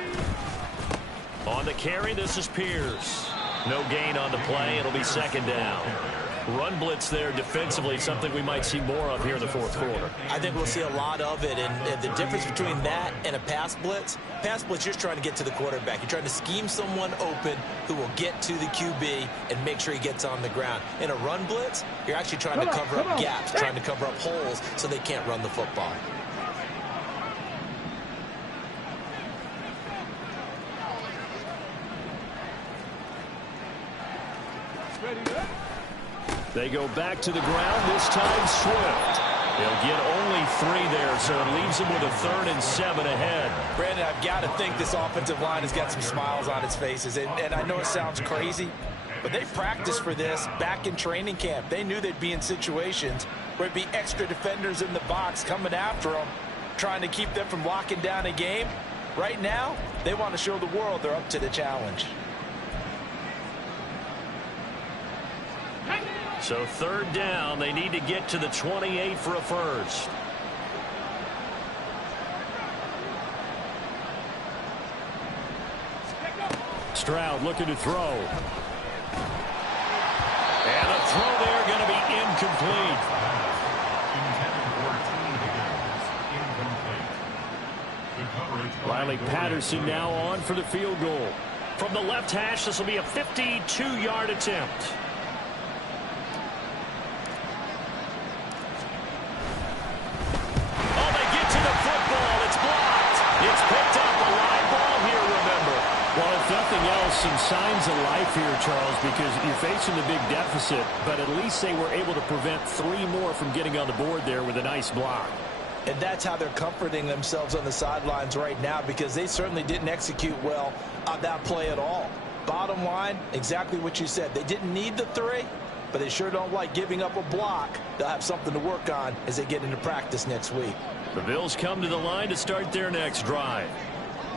On the carry, this is Pierce. No gain on the play. It'll be 2nd down. run blitz there defensively, something we might see more of here in the fourth quarter. I think we'll see a lot of it, and the difference between that and a pass blitz, you're just trying to get to the quarterback. You're trying to scheme someone open who will get to the QB and make sure he gets on the ground. In a run blitz, you're actually trying to cover up gaps, trying to cover up holes so they can't run the football. They go back to the ground, this time Swift. They'll get only 3 there, so it leaves them with a 3rd and 7 ahead. Brandon, I've got to think this offensive line has got some smiles on its faces. And I know it sounds crazy, but they practiced for this back in training camp. They knew they'd be in situations where it'd be extra defenders in the box coming after them, trying to keep them from locking down a game. Right now, they want to show the world they're up to the challenge. So 3rd down, they need to get to the 28 for a first. Stroud looking to throw. And a throw there going to be incomplete. Riley Patterson now on for the field goal. From the left hash, this will be a 52-yard attempt. Some signs of life here, Charles, because you're facing the big deficit, but at least they were able to prevent 3 more from getting on the board there with a nice block. And that's how they're comforting themselves on the sidelines right now, because they certainly didn't execute well on that play at all. Bottom line, exactly what you said. They didn't need the 3, but they sure don't like giving up a block. They'll have something to work on as they get into practice next week. The Bills come to the line to start their next drive.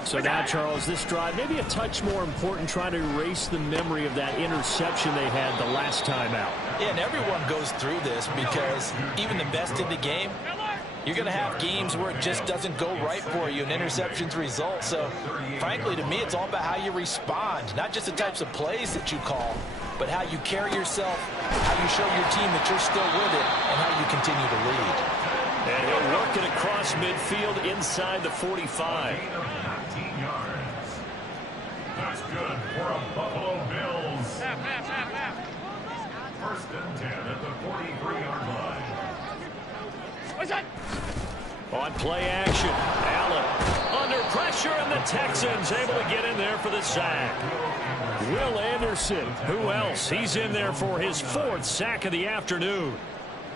So now, Charles, this drive maybe a touch more important, trying to erase the memory of that interception they had the last time out. Yeah, and everyone goes through this because even the best in the game, you're going to have games where it just doesn't go right for you and interceptions result. So, frankly, to me, it's all about how you respond, not just the types of plays that you call, but how you carry yourself, how you show your team that you're still with it, and how you continue to lead. And he'll work it across midfield inside the 45. That's good for a Buffalo Bills. First and 10 at the 43-yard line. What's that? On play action, Allen under pressure, and the Texans able to get in there for the sack. Will Anderson, who else? He's in there for his 4th sack of the afternoon.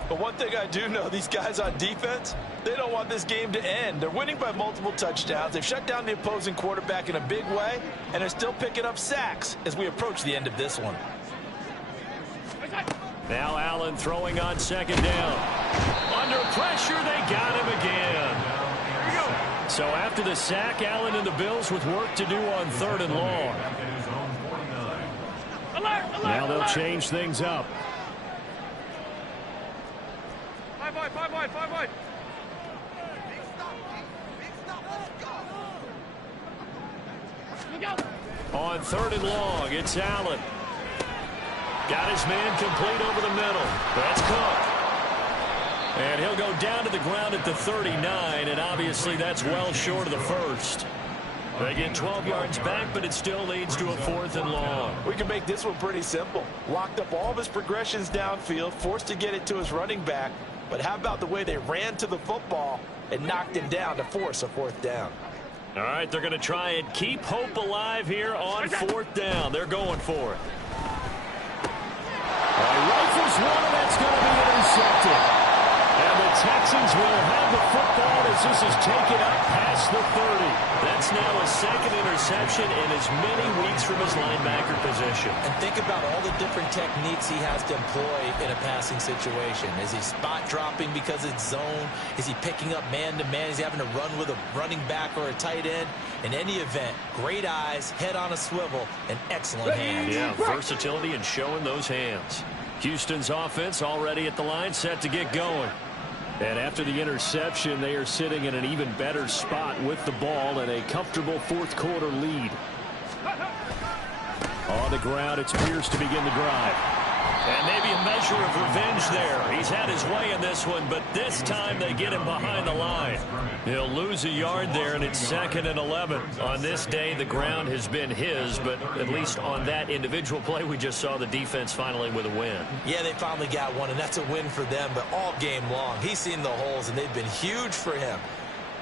But one thing I do know, these guys on defense, they don't want this game to end. They're winning by multiple touchdowns. They've shut down the opposing quarterback in a big way, and they're still picking up sacks as we approach the end of this one. Now Allen throwing on 2nd down. Under pressure, they got him again. Here we go. So after the sack, Allen and the Bills with work to do on 3rd and long. Now they'll change things up. 5 wide. On 3rd and long, it's Allen. Got his man complete over the middle. That's Cook. And he'll go down to the ground at the 39, and obviously that's well short of the first. They get 12 yards back, but it still leads to a 4th and long. We can make this one pretty simple. Locked up all of his progressions downfield, forced to get it to his running back. But how about the way they ran to the football and knocked him down to force a 4th down? All right, they're going to try and keep hope alive here on 4th down. They're going for it. Rifles one, and that's going to be intercepted. And the Texans will have the football as this is taken up past the 30. That's now a 2nd interception in as many weeks from his linebacker position. And think about all the different techniques he has to employ in a passing situation. Is he spot dropping because it's zone? Is he picking up man-to-man? Is he having to run with a running back or a tight end? In any event, great eyes, head on a swivel, and excellent hands. Yeah, versatility and showing those hands. Houston's offense already at the line, set to get going. And after the interception, they are sitting in an even better spot with the ball and a comfortable 4th quarter lead. On the ground, it's Pierce to begin the drive. And maybe a measure of revenge there. He's had his way in this one, but this time they get him behind the line. He'll lose a yard there, and it's 2nd and 11. On this day, the ground has been his, but at least on that individual play, we just saw the defense finally with a win. Yeah, they finally got one, and that's a win for them, but all game long, he's seen the holes, and they've been huge for him.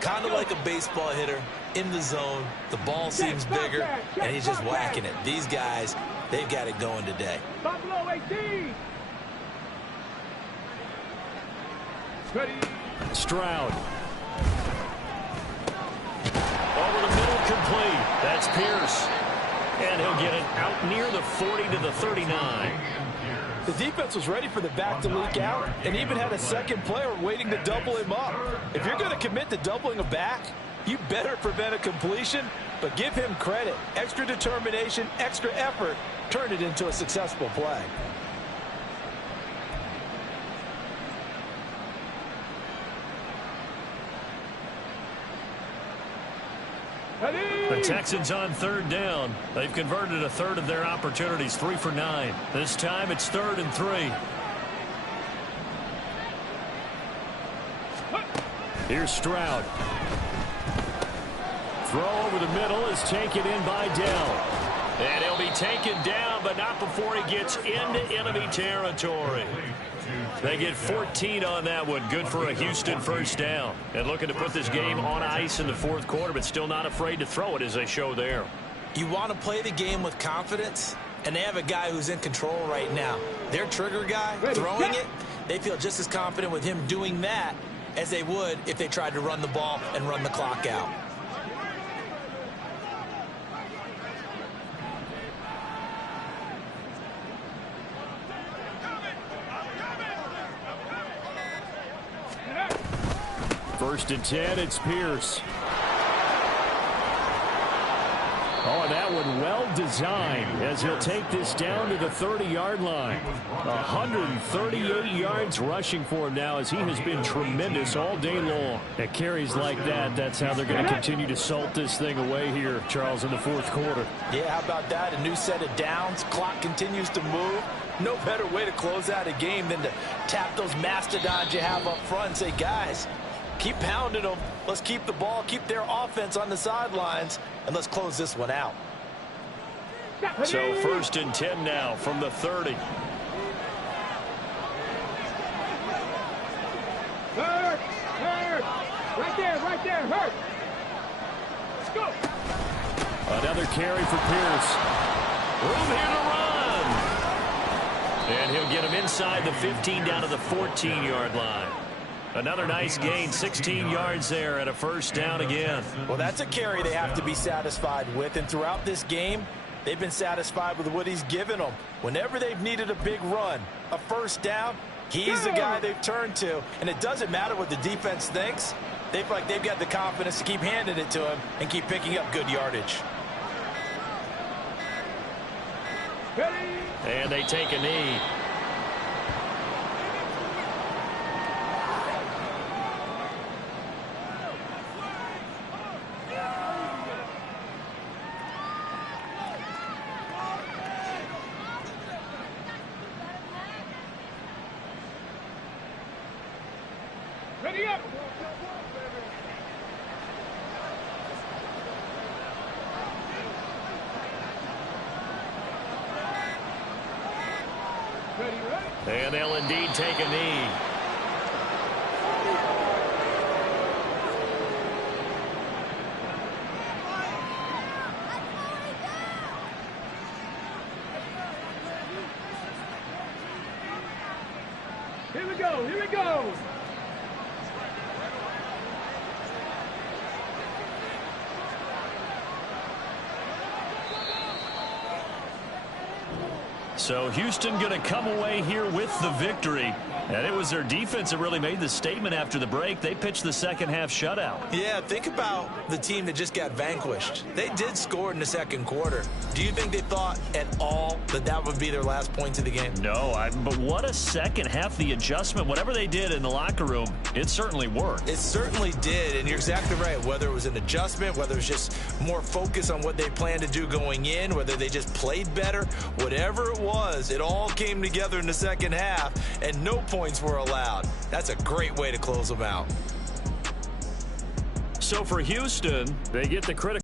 Kind of like a baseball hitter in the zone. The ball seems bigger, and he's just whacking it. These guys, they've got it going today. Buffalo 18. Ready. Stroud. Over the middle, complete. That's Pierce. And he'll get it out near the 40 to the 39. The defense was ready for the back to leak out and even had a second player waiting to double him up. If you're going to commit to doubling a back, you better prevent a completion, but give him credit. Extra determination, extra effort, turn it into a successful play. The Texans on 3rd down. They've converted a third of their opportunities, 3 for 9. This time it's 3rd and 3. Here's Stroud. Throw over the middle is taken in by Dell. And he'll be taken down, but not before he gets into enemy territory. They get 14 on that one. Good for a Houston first down. And looking to put this game on ice in the 4th quarter, but still not afraid to throw it as they show there. You want to play the game with confidence, and they have a guy who's in control right now. Their trigger guy, throwing it, they feel just as confident with him doing that as they would if they tried to run the ball and run the clock out. First and 10, it's Pierce. Oh, and that one well designed as he'll take this down to the 30-yard line. 138 yards rushing for him now as he has been tremendous all day long. At carries like that, that's how they're going to continue to salt this thing away here, Charles, in the 4th quarter. Yeah, how about that? A new set of downs. Clock continues to move. No better way to close out a game than to tap those mastodons you have up front and say, guys, keep pounding them. Let's keep the ball, keep their offense on the sidelines, and let's close this one out. So 1st and 10 now from the 30. Hurt. Right there, hurt. Let's go. Another carry for Pierce. Room here to run. And he'll get him inside the 15 down to the 14-yard line. Another nice gain, 16 yards there and a first down again. Well, that's a carry they have to be satisfied with, and throughout this game, they've been satisfied with what he's given them. Whenever they've needed a big run, a first down, he's the guy they've turned to, and it doesn't matter what the defense thinks. They feel like they've got the confidence to keep handing it to him and keep picking up good yardage. And they take a knee. Ready up. And they'll indeed take a knee. Here we go. So Houston going to come away here with the victory. And it was their defense that really made the statement after the break. They pitched the second half shutout. Yeah, think about the team that just got vanquished. They did score in the 2nd quarter. Do you think they thought at all that that would be their last points of the game? No, but what a second half. The adjustment, whatever they did in the locker room, it certainly worked. It certainly did, and you're exactly right. Whether it was an adjustment, whether it was just more focus on what they planned to do going in, whether they just played better, whatever it was. It all came together in the second half, and no points were allowed. That's a great way to close them out. So for Houston, they get the critical